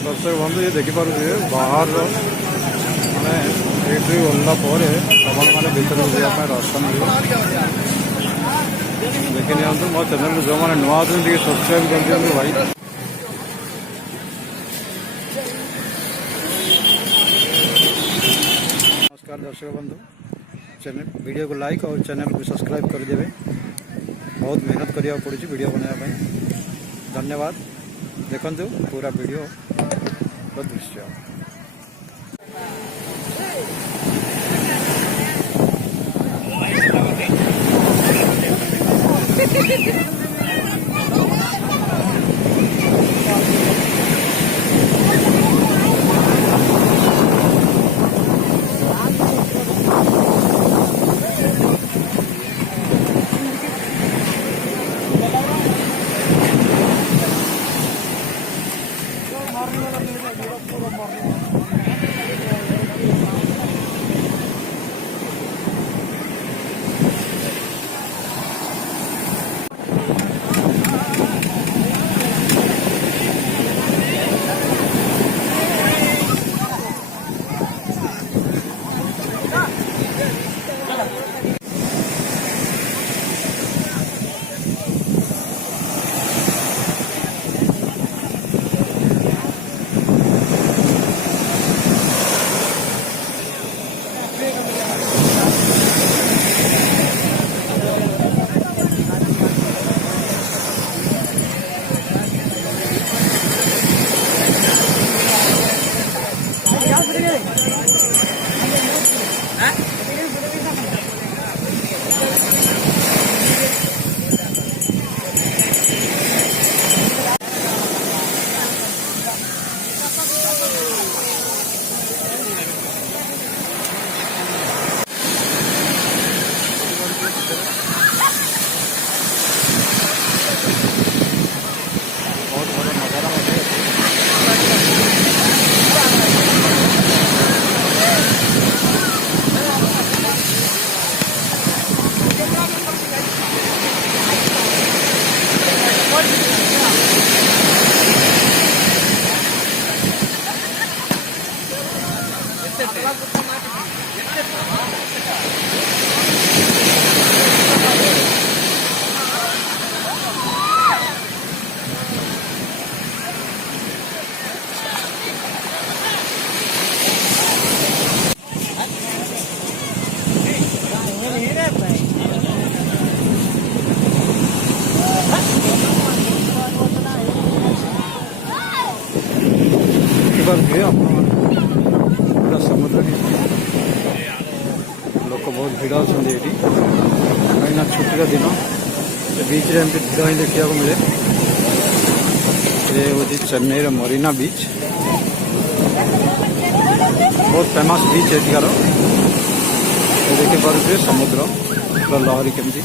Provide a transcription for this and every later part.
दर्शक बंधु ये देखिपे बाहर मैंने ये ओल्ला आपण मैंने भर जावाई रास्ता मिले देखी नि मो चैनल जो मैंने नुआ अच्छे सब्सक्राइब कर दिखाँ भाई। नमस्कार दर्शक बंधु, चैनल वीडियो को लाइक और चैनल को सब्सक्राइब कर देवे। बहुत मेहनत करिया पड़ी वीडियो बनाया। धन्यवाद। देखु पूरा वीडियो दृश्य। पूरा समुद्र लोक बहुत भिड़ अच्छा कहीं छुट्टी दिन बीच रे एमती भिड़ ही देखा मिले। ये हूँ चेन्नई मरीना बीच, बहुत फेमस बीच है एଠିकार। देखिपे समुद्र पूरा लहरी केमती।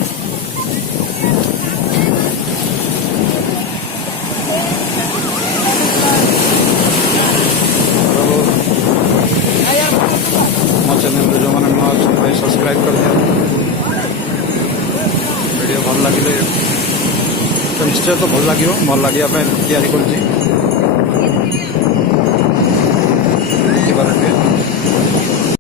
चैनल जो मैंने नुआ अच्छे सब्सक्राइब कर दिया। वीडियो भल लगे तो निश्चय तो भल लगे, भल लगे तैयारी कर।